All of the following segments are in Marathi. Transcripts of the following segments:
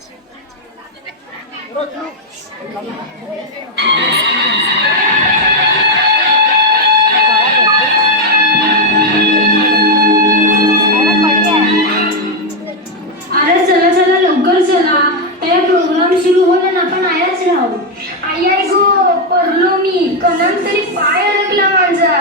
अरे चला चला लवकर चला, त्या प्रोग्राम सुरू होईल ना, आपण आयाच राहू. आई आई गो, पडलो मी, कणन तरी पाय अडकला माझा.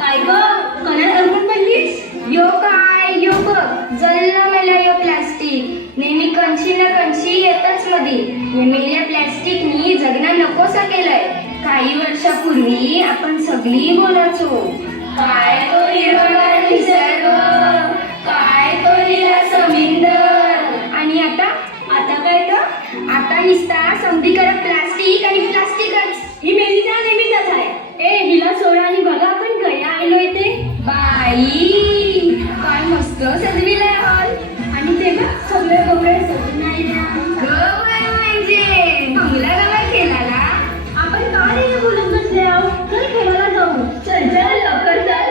काय ग, कणन अडकून पडलीस? यो काय, यो बघ, जळला मेला यो प्लास्टिक. नेहमी कंची ना कंची येतच मध्ये. हे मेल्या प्लास्टिकनी जगणं नकोसा केलंय. काही वर्षापूर्वी आपण सगळी बोलायचो, काय तो हिरवगार निसर्ग, काय तो हिरा समुद्र. आणि आता काय तर आता निसता समधीकडे प्लास्टिक आणि प्लास्टिकच. ही मेलिना नेहमीच आहे. ए हिला सोडा आणि बघा आपण गया आलो इथे. बाई काय मस्त सजविलाय हॉल. आणि ते बघ सगळे कपडे सजून आल्या. म्हणजे बंगला गवा खेळायला आपण का नाही बोलत बसले आहोत. चल खेळायला जाऊ. चल चल लवकर चल.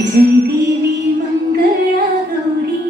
जय देवी मंगळा गौरी,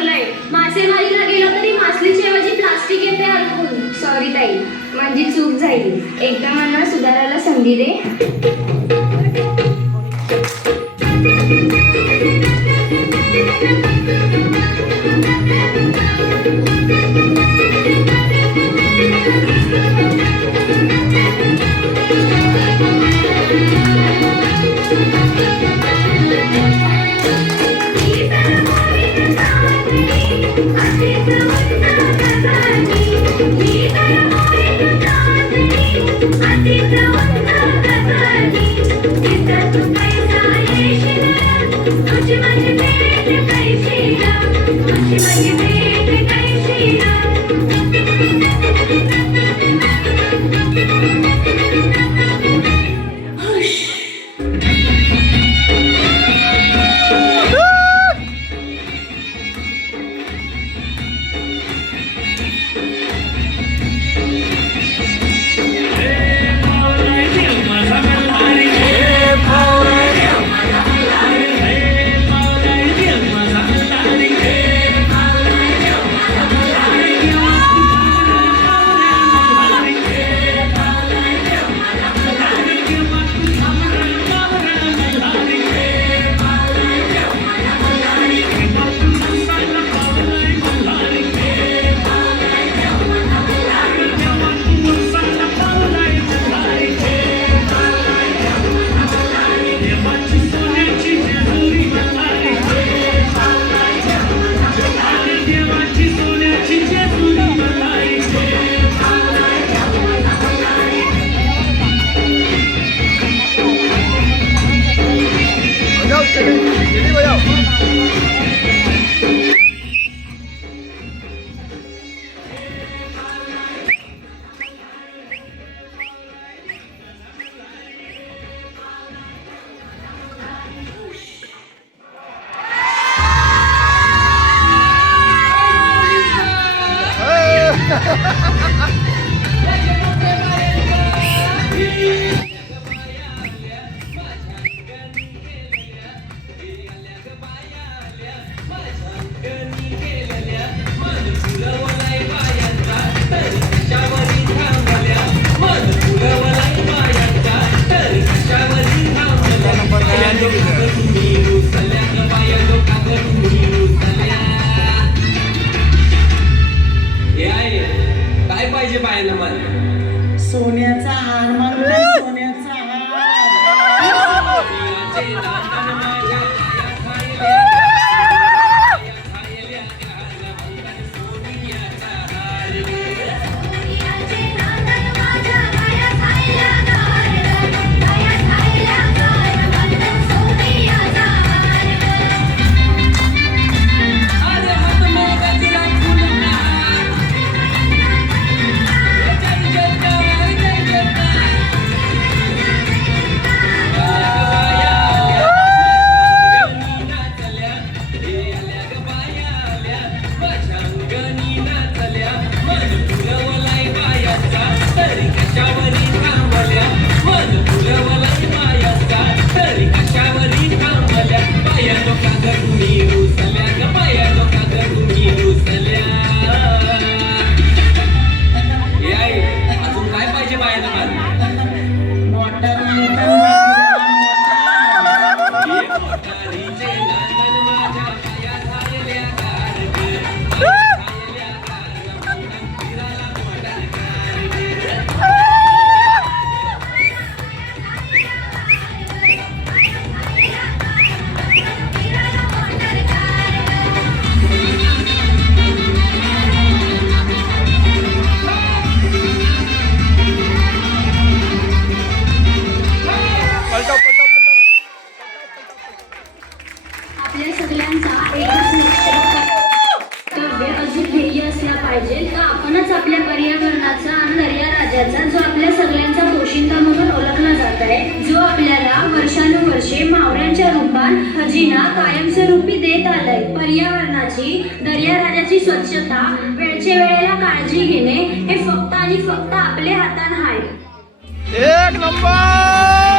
भरलाय. मासेमारीला गेलो तरी मासलीच्या ऐवजी प्लास्टिक येते हरकून. सॉरी ताई, माझी चूक झाली. एकदा मला सुधारायला संधी दे. काय पाहिजे बायला मला? सोन्याचा हार मागलाय, सोन्याचा आपल्या सगळ्यांचा एकच लक्ष्य कर्तव्य अजून ध्येय असला पाहिजे का आपणच आपल्या पर्यावरणाचा आणि दर्याराजाचा जो आपल्या सगळ्यांचा पोशिंदा म्हणून ओळखला जात आहे, जो आपल्याला वर्षानुवर्षे मावळ्यांच्या रूपात खजिना कायमस्वरूपी देत आलाय. पर्यावरणाची दर्याराजाची स्वच्छता वेळच्या वेळेला काळजी घेणे हे फक्त आणि फक्त आपल्या हातात आहे. एक नंबर.